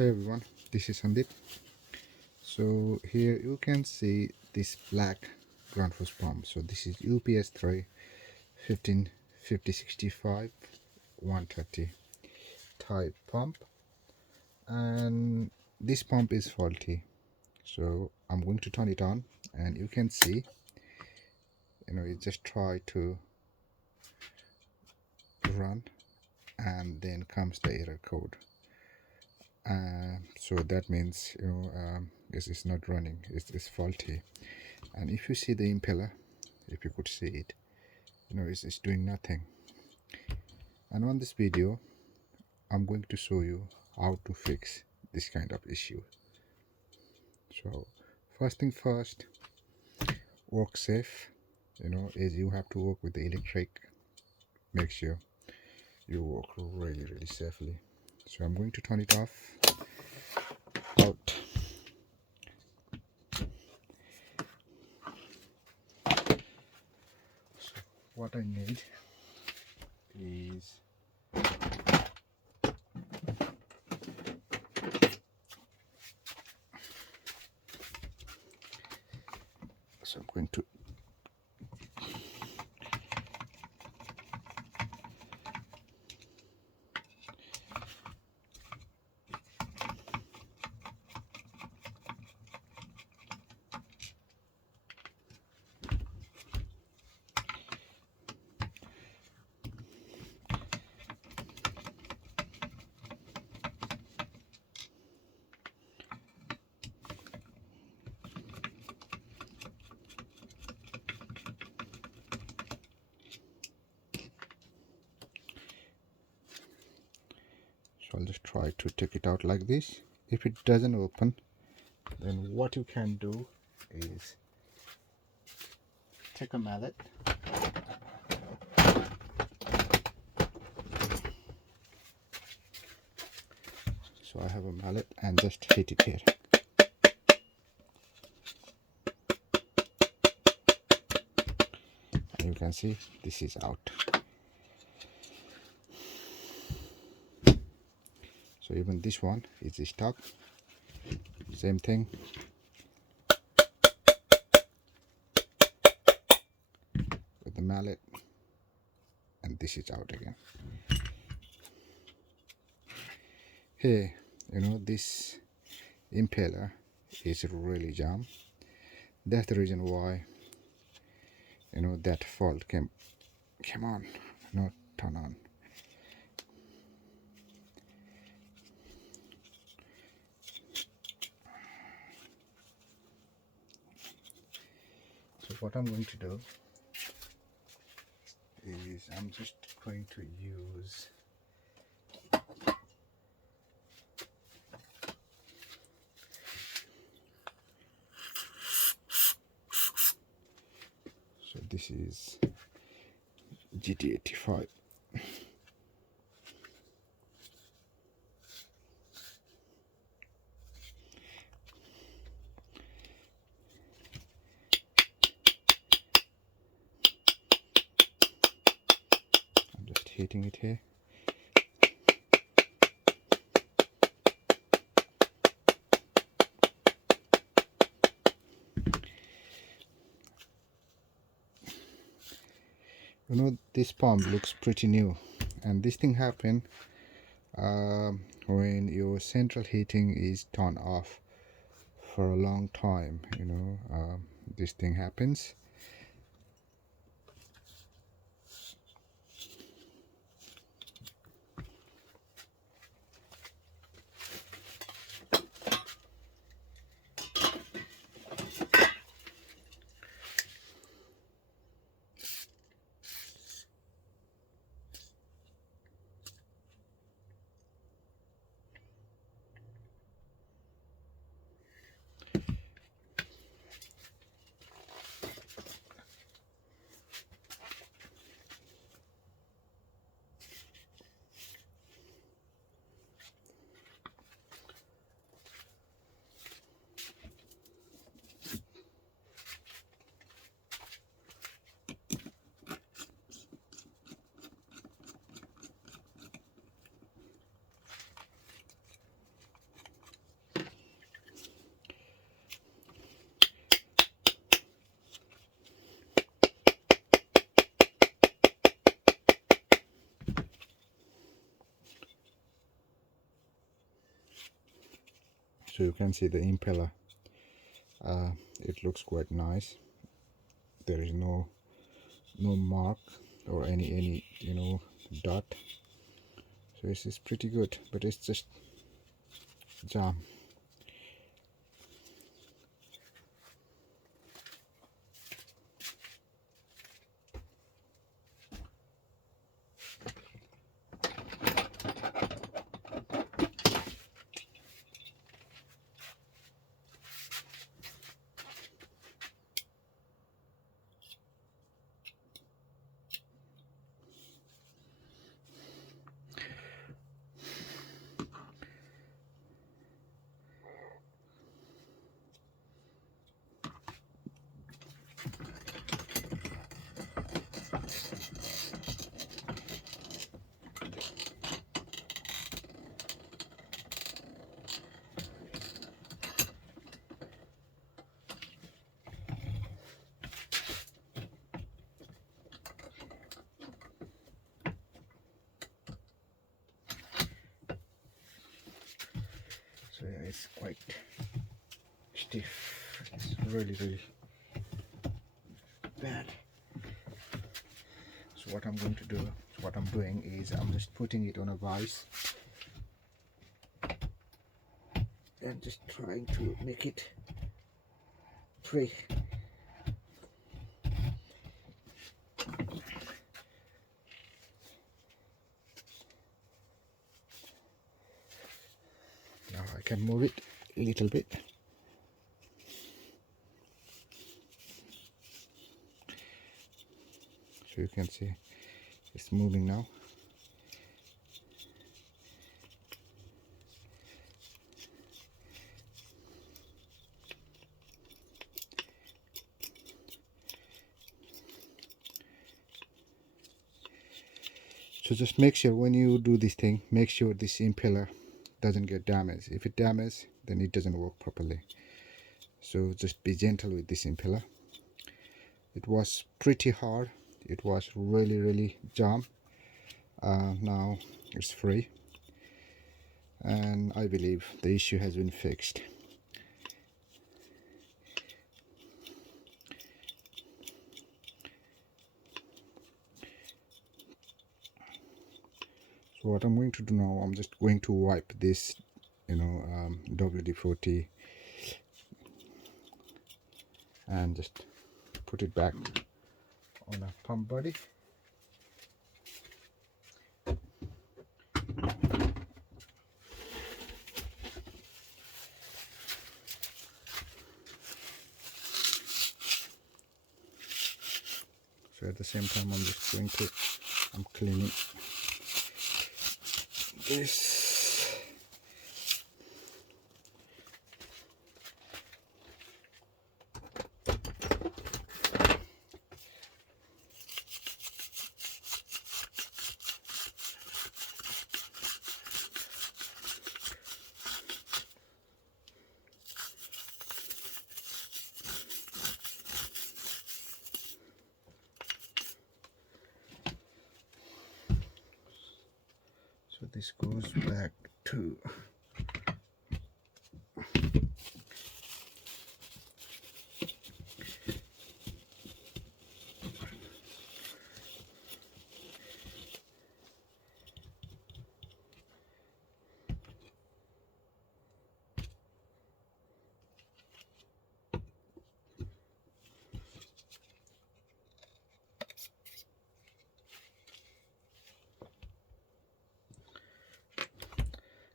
Hi everyone, this is Sandeep. So here you can see this black grundfos pump. So this is ups3 155065 130 type pump, and this pump is faulty. So I'm going to turn it on, and you can see, it just try to run, and then comes the error code. So that means it's not running, it's faulty. And if you see the impeller, if you could see it, it's doing nothing. And on this video I'm going to show you how to fix this kind of issue. So first thing first, work safe. Is you have to work with the electric. Make sure you work really safely. So I'm going to turn it off, out. So what I need is I'm going to I'll just try to take it out like this. If it doesn't open, then what you can do is take a mallet, so I have a mallet, and just hit it here. And you can see this is out. So even this one is stuck. Same thing. With the mallet, and this is out again. Here, this impeller is really jammed. That's the reason why that fault came on, turn on. So what I'm going to do is I'm just going to use this is GT85. I'm just hitting it here. This pump looks pretty new, and this thing happened when your central heating is turned off for a long time. This thing happens. So you can see the impeller, it looks quite nice. There is no mark or any dot, so this is pretty good, but it's just jam. So yeah, it's quite stiff. It's really bad. So what I'm going to do, what I'm doing is I'm just putting it on a vise and just trying to make it free. Now I can move it a little bit. So you can see it's moving now. So just make sure when you do this thing, make sure this impeller doesn't get damaged. If it damaged, then it doesn't work properly. So just be gentle with this impeller. It was pretty hard. It was really jam. Now it's free, and I believe the issue has been fixed. So what I'm going to do now, I'm just going to wipe this WD-40 and just put it back on a pump body. So at the same time I'm cleaning this. So this goes back to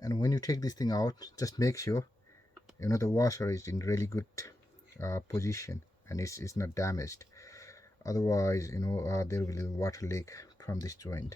and when you take this thing out, just make sure the washer is in really good position and it's not damaged. Otherwise there will be a water leak from this joint.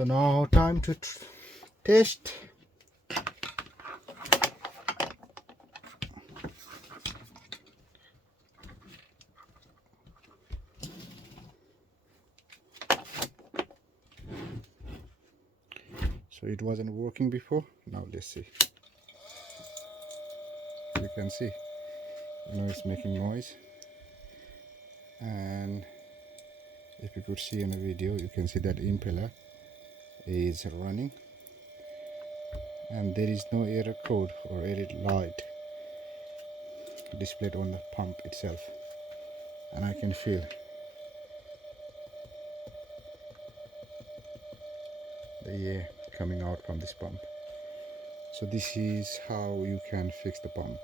So now time to test. So it wasn't working before. Now let's see. You can see, it's making noise. And if you could see in the video, you can see that impeller is running, and there is no error code or error light displayed on the pump itself, and I can feel the air coming out from this pump. So this is how you can fix the pump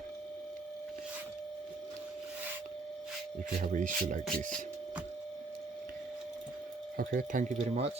if you have an issue like this. Okay, thank you very much.